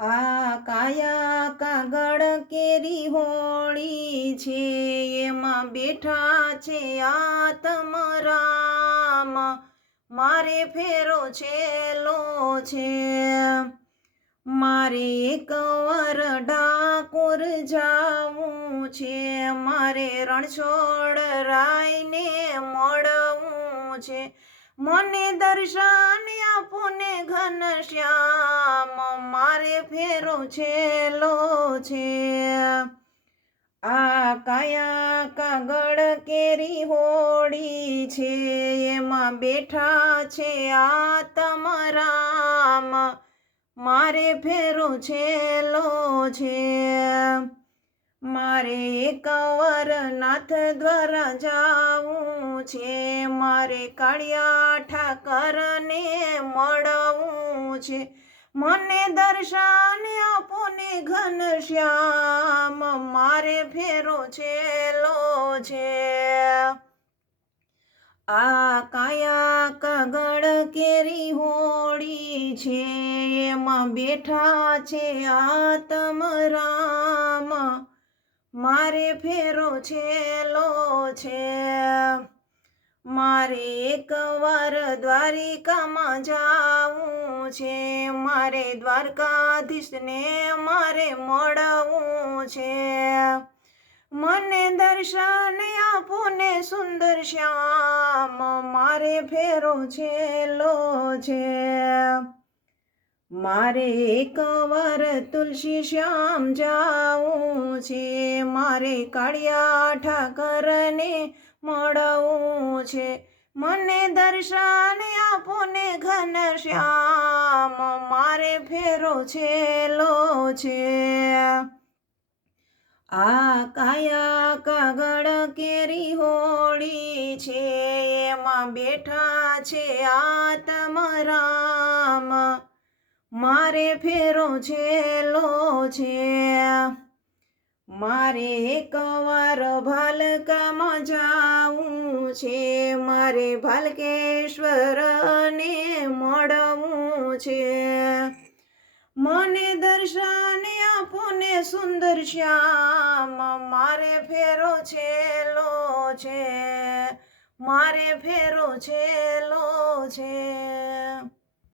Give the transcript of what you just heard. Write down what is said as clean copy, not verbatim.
આ કાયા કાગળ કેરી હોળી છે, એમાં બેઠા છે આત્મરામ. મારે ફેરો છેલો છે, મારે એકવાર ડાકોર જાવું છે, મારે રણછોડ રાયને મળવું છે. મને દર્શન આપો ને ઘનશ્યામ, મારે ફેરો છેલો છે. આ કાયા કાગળ કેરી હોળી છે, એમાં બેઠા છે આત્મરામ. મારે ફેરો છેલો છે, મારે એકવાર નાથ દ્વારા જાવું છે, મારે કાળિયા ઠાકરને મળવું છે. મને દર્શન આપો ને ઘનશ્યામ, મારે ફેરો છેલો છે. આ કાયા કાગળ કેરી હોળી છે, એમાં બેઠા છે આત્મરામ. મારે ફેરો છેલો છે, મારે એકવાર દ્વારિકામાં જાવું છે, મારે દ્વારકાધીશને મારે મળવું છે. મને દર્શન આપો ને સુંદર શ્યામ, મારે ફેરો છેલો છે. મારે એકવાર તુલસી શ્યામ જાવું છે, મારે કાળિયા ઠાકરને મળવું છે. મને દર્શન આપો ને ઘનશ્યામ, મારે ફેરો છેલો છે. આ કાયા કાગળ કેરી હોળી છે, એમાં બેઠા છે આત્મરામ. મારે ફેરો છેલો છે, મારે એકવાર ભાલકામાં જાવું છે, મારે ભાલકેશ્વરને મળવું છે. મને દર્શન આપો ને સુંદર શ્યામ, મારે ફેરો છેલો છે, મારે ફેરો છેલો છે.